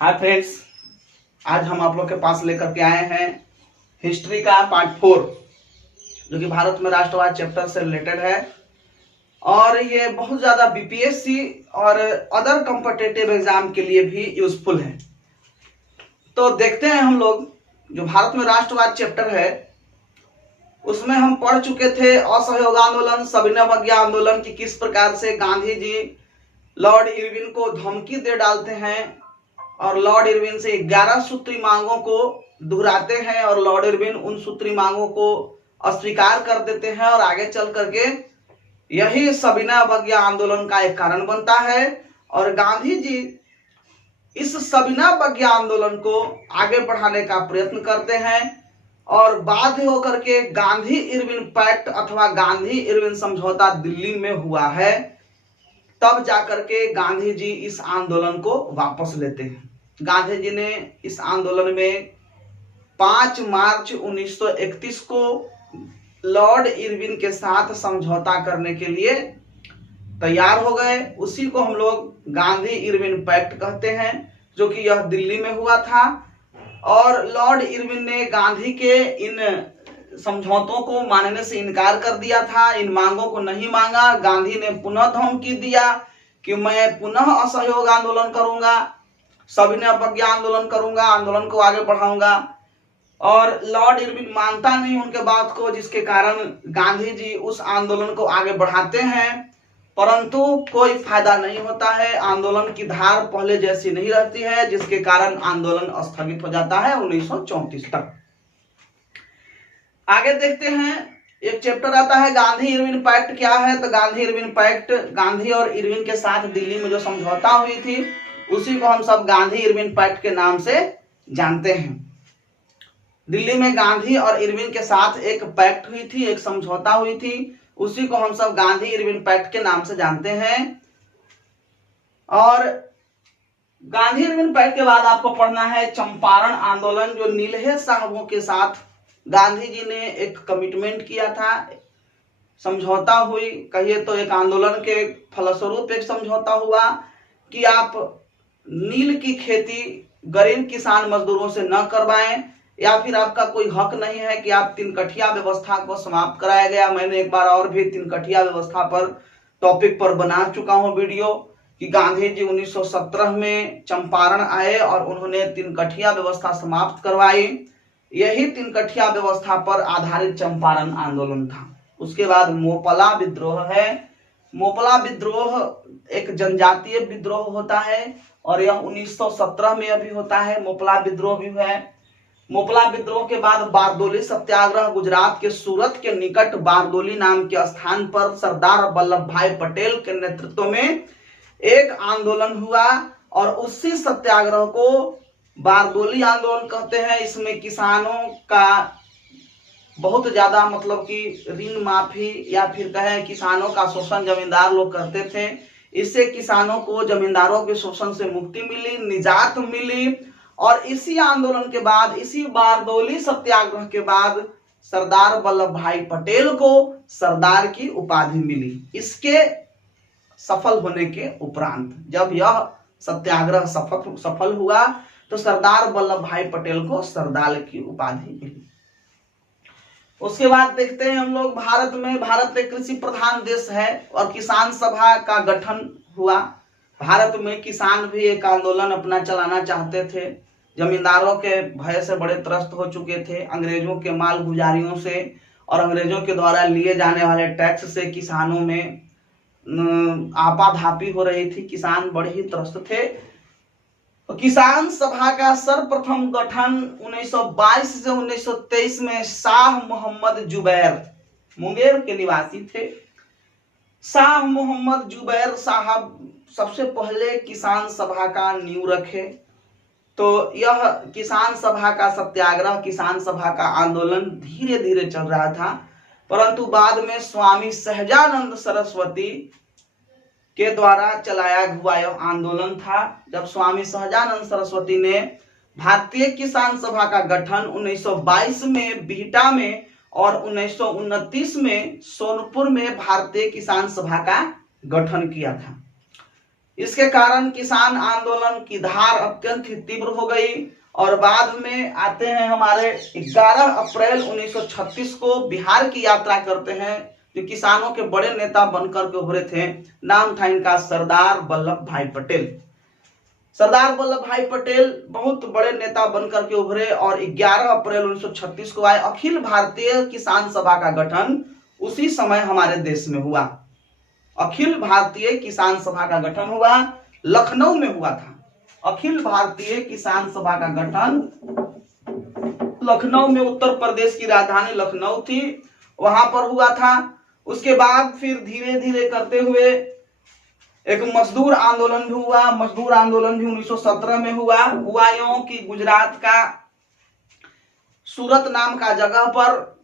Hi friends, आज हम आप लोग के पास लेकर के आए हैं हिस्ट्री का पार्ट 4 जो कि भारत में राष्ट्रवाद चैप्टर से रिलेटेड है। और ये बहुत ज्यादा बीपीएससी और अदर कॉम्पिटिटिव एग्जाम के लिए भी यूजफुल है। तो देखते हैं हम लोग जो भारत में राष्ट्रवाद चैप्टर है उसमें हम पढ़ चुके थे असहयोग आंदोलन, सविनय अवज्ञा आंदोलन की किस प्रकार से गांधी जी लॉर्ड इरविन को धमकी दे डालते हैं और लॉर्ड इरविन से 11 सूत्री मांगों को दोहराते हैं और लॉर्ड इरविन उन सूत्री मांगों को अस्वीकार कर देते हैं और आगे चल करके यही सविनय अवज्ञा आंदोलन का एक कारण बनता है। और गांधी जी इस सविनय अवज्ञा आंदोलन को आगे बढ़ाने का प्रयत्न करते हैं और बाध्य होकर के गांधी इरविन पैक्ट अथवा गांधी इरविन समझौता दिल्ली में हुआ है। तब जाकर के गांधी जी इस आंदोलन को वापस लेते हैं। गांधी जी ने इस आंदोलन में 5 मार्च 1931 को लॉर्ड इरविन के साथ समझौता करने के लिए तैयार हो गए। उसी को हम लोग गांधी इरविन पैक्ट कहते हैं, जो कि यह दिल्ली में हुआ था। और लॉर्ड इरविन ने गांधी के इन समझौतों को मानने से इनकार कर दिया था, इन मांगों को नहीं मांगा। गांधी ने पुनः धमकी दिया कि मैं पुनः असहयोग आंदोलन करूंगा, सविनय अवज्ञा आंदोलन करूंगा, आंदोलन को आगे बढ़ाऊंगा। और लॉर्ड इरविन मानता नहीं उनके बात को, जिसके कारण गांधी जी उस आंदोलन को आगे बढ़ाते हैं, परंतु कोई फायदा नहीं होता है। आंदोलन की धार पहले जैसी नहीं रहती है, जिसके कारण आंदोलन स्थगित हो जाता है 1934 तक। आगे देखते हैं, एक चैप्टर आता है गांधी इरविन पैक्ट क्या है। तो गांधी इरविन पैक्ट, गांधी और इरविन के साथ दिल्ली में जो समझौता हुई थी उसी को हम सब गांधी इरविन पैक्ट के नाम से जानते हैं। दिल्ली में गांधी और इरविन के साथ एक पैक्ट हुई थी, एक समझौता हुई थी, उसी को हम सब गांधी इरविन पैक्ट के नाम से जानते हैं। और गांधी इरविन पैक्ट के बाद आपको पढ़ना है चंपारण आंदोलन, जो नीलहे साहबों के साथ गांधी जी ने एक कमिटमेंट किया था, समझौता हुई, कहिए तो एक आंदोलन के फलस्वरूप एक समझौता हुआ कि आप नील की खेती गरीब किसान मजदूरों से न करवाएं, या फिर आपका कोई हक नहीं है कि आप तिनकठिया व्यवस्था को समाप्त कराया गया। मैंने एक बार और भी तिनकठिया व्यवस्था पर टॉपिक पर बना चुका हूं वीडियो कि गांधी जी 1917 में चंपारण आए और उन्होंने तिनकठिया व्यवस्था समाप्त करवाई। यही तिनकठिया व्यवस्था पर आधारित चंपारण आंदोलन था। उसके बाद मोपला विद्रोह है। मोपला विद्रोह एक जनजातीय विद्रोह होता है और यह 1917 में अभी होता है। मोपला विद्रोह भी है। मोपला विद्रोह के बाद बारदोली सत्याग्रह, गुजरात के सूरत के निकट बारदोली नाम के स्थान पर सरदार वल्लभ भाई पटेल के नेतृत्व में एक आंदोलन हुआ और उसी सत्याग्रह को बारदोली आंदोलन कहते हैं। इसमें किसानों का बहुत ज्यादा मतलब कि ऋण माफी या फिर कहें किसानों का शोषण जमींदार लोग करते थे। इससे किसानों को जमींदारों के शोषण से मुक्ति मिली, निजात मिली। और इसी आंदोलन के बाद, इसी बारदोली सत्याग्रह के बाद सरदार वल्लभ भाई पटेल को सरदार की उपाधि मिली। इसके सफल होने के उपरांत जब यह सत्याग्रह सफल हुआ तो सरदार वल्लभ भाई पटेल को सरदार की उपाधि मिली। उसके बाद देखते हैं हम लोग भारत एक कृषि प्रधान देश है और किसान सभा का गठन हुआ। भारत में किसान भी एक आंदोलन अपना चलाना चाहते थे। जमींदारों के भय से बड़े त्रस्त हो चुके थे, अंग्रेजों के माल गुजारियों से और अंग्रेजों के द्वारा लिए जाने वाले टैक्स से किसानों में आपाधापी हो रही थी। किसान बड़े ही त्रस्त थे। किसान सभा का सर्वप्रथम गठन 1922 से 1923 में शाह मोहम्मद जुबैर, मुंगेर के निवासी थे, शाह मोहम्मद जुबैर साहब सबसे पहले किसान सभा का नींव रखे। तो यह किसान सभा का सत्याग्रह, किसान सभा का आंदोलन धीरे धीरे चल रहा था, परंतु बाद में स्वामी सहजानंद सरस्वती के द्वारा चलाया हुआ यह आंदोलन था। जब स्वामी सहजानंद सरस्वती ने भारतीय किसान सभा का गठन 1922 में बिहटा में और 1929 में सोनपुर में भारतीय किसान सभा का गठन किया था। इसके कारण किसान आंदोलन की धार अत्यंत ही तीव्र हो गई और बाद में आते हैं हमारे 11 अप्रैल 1936 को बिहार की यात्रा करते हैं, जो किसानों के बड़े नेता बनकर के उभरे थे। नाम था इनका सरदार वल्लभ भाई पटेल। सरदार वल्लभ भाई पटेल बहुत बड़े नेता बनकर के उभरे और 11 अप्रैल 1936 को आए। अखिल भारतीय किसान सभा का गठन उसी समय हमारे देश में हुआ। अखिल भारतीय किसान सभा का गठन हुआ, लखनऊ में हुआ था। अखिल भारतीय किसान सभा का गठन लखनऊ में, उत्तर प्रदेश की राजधानी लखनऊ थी, वहां पर हुआ था। उसके बाद फिर धीरे धीरे करते हुए एक मजदूर आंदोलन भी हुआ। मजदूर आंदोलन भी 1917 में हुआ यूं कि गुजरात का सूरत नाम का जगह पर,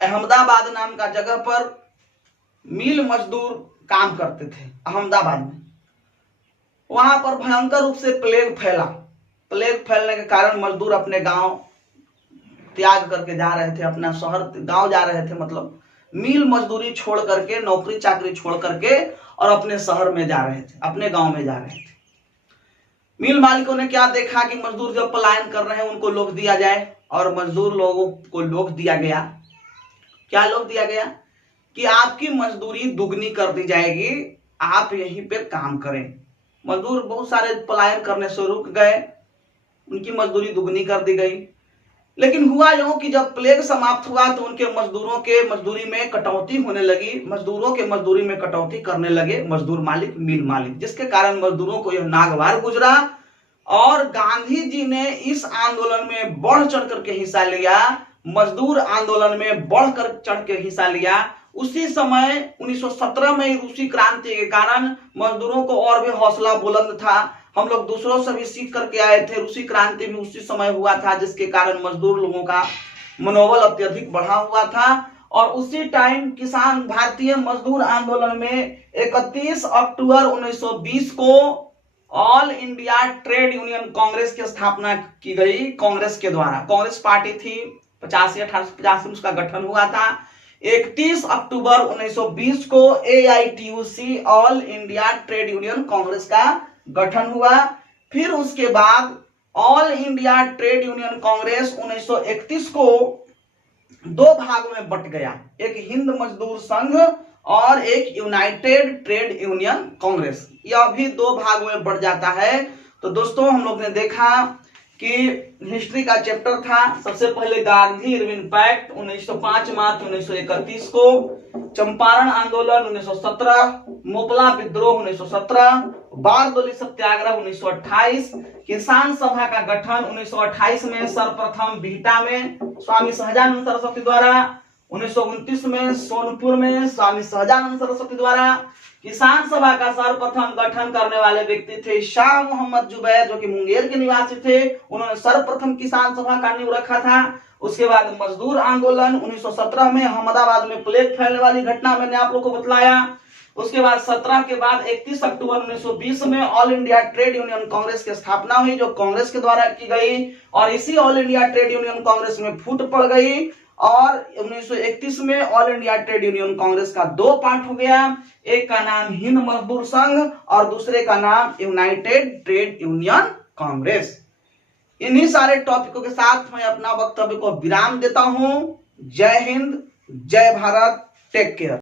अहमदाबाद नाम का जगह पर मिल मजदूर काम करते थे अहमदाबाद में। वहां पर भयंकर रूप से प्लेग फैला। प्लेग फैलने के कारण मजदूर अपने गांव त्याग करके जा रहे थे, अपना शहर गांव जा रहे थे, मतलब मिल मजदूरी छोड़ करके, नौकरी चाकरी छोड़ करके और अपने शहर में जा रहे थे, अपने गांव में जा रहे थे। मिल मालिकों ने क्या देखा कि मजदूर जब पलायन कर रहे हैं उनको लोग दिया जाए, और मजदूर लोगों को लोग दिया गया। क्या लोग दिया गया कि आपकी मजदूरी दुगनी कर दी जाएगी, आप यहीं पे काम करें। मजदूर बहुत सारे पलायन करने से रुक गए, उनकी मजदूरी दुगनी कर दी गई। लेकिन हुआ यूं कि जब प्लेग समाप्त हुआ तो उनके मजदूरों के मजदूरी में कटौती होने लगी। मजदूरों के मजदूरी में कटौती करने लगे मजदूर मालिक, मिल मालिक, जिसके कारण मजदूरों को यह नागवार गुजरा। और गांधी जी ने इस आंदोलन में बढ़ चढ़ करके हिस्सा लिया, मजदूर आंदोलन में बढ़कर चढ़ के हिस्सा लिया। उसी समय 1917 में रूसी क्रांति के कारण मजदूरों को और भी हौसला बुलंद था। हम लोग दूसरों से भी सीख करके आए थे। रूसी क्रांति भी उसी समय हुआ था, जिसके कारण मजदूर लोगों का मनोबल अत्यधिक बढ़ा हुआ था। और उसी टाइम किसान भारतीय मजदूर आंदोलन में 31 अक्टूबर 1920 को all India trade union Congress की स्थापना की गई कांग्रेस के द्वारा। कांग्रेस पार्टी थी, 1885 में उसका गठन हुआ था। 31 अक्टूबर 1920 को AITUC all India trade union Congress का गठन हुआ। फिर उसके बाद all India trade union Congress 1931 को दो भागों में बट गया, एक हिंद मजदूर संघ और एक यूनाइटेड ट्रेड यूनियन कांग्रेस। यह भी दो भागों में बढ़ जाता है। तो दोस्तों हम लोग ने देखा कि हिस्ट्री का चैप्टर था। सबसे पहले गांधी इरविन पैक्ट 1905 मार्च 1931 को, चंपारण आंदोलन 1917, मोपला विद्रोह 1917, बारदोली सत्याग्रह 1928, किसान सभा का गठन 1928 में सर्वप्रथम बिहटा में स्वामी सहजानंद सरस्वती द्वारा, 1929 में सोनपुर में स्वामी सहजानंद सरस्वती द्वारा। किसान सभा का सर्वप्रथम गठन करने वाले व्यक्ति थे शाह मोहम्मद जुबैर, जो कि मुंगेर के निवासी थे। उन्होंने सर्वप्रथम किसान सभा का नींव रखा था। उसके बाद मजदूर आंदोलन 1917 में अहमदाबाद में प्लेग फैलने वाली घटना मैंने आप लोगों को बतलाया। उसके बाद 17 के बाद 31 अक्टूबर 1920 में all India trade union Congress की स्थापना हुई, जो कांग्रेस के द्वारा की गई। और इसी all India trade union Congress में फूट पड़ गई और 1931 में all India trade union Congress का दो पार्ट हो गया। एक का नाम हिंद मजदूर संघ और दूसरे का नाम यूनाइटेड ट्रेड यूनियन कांग्रेस। इन्हीं सारे टॉपिकों के साथ मैं अपना वक्तव्य को विराम देता हूं। जय हिंद, जय भारत, टेक केयर।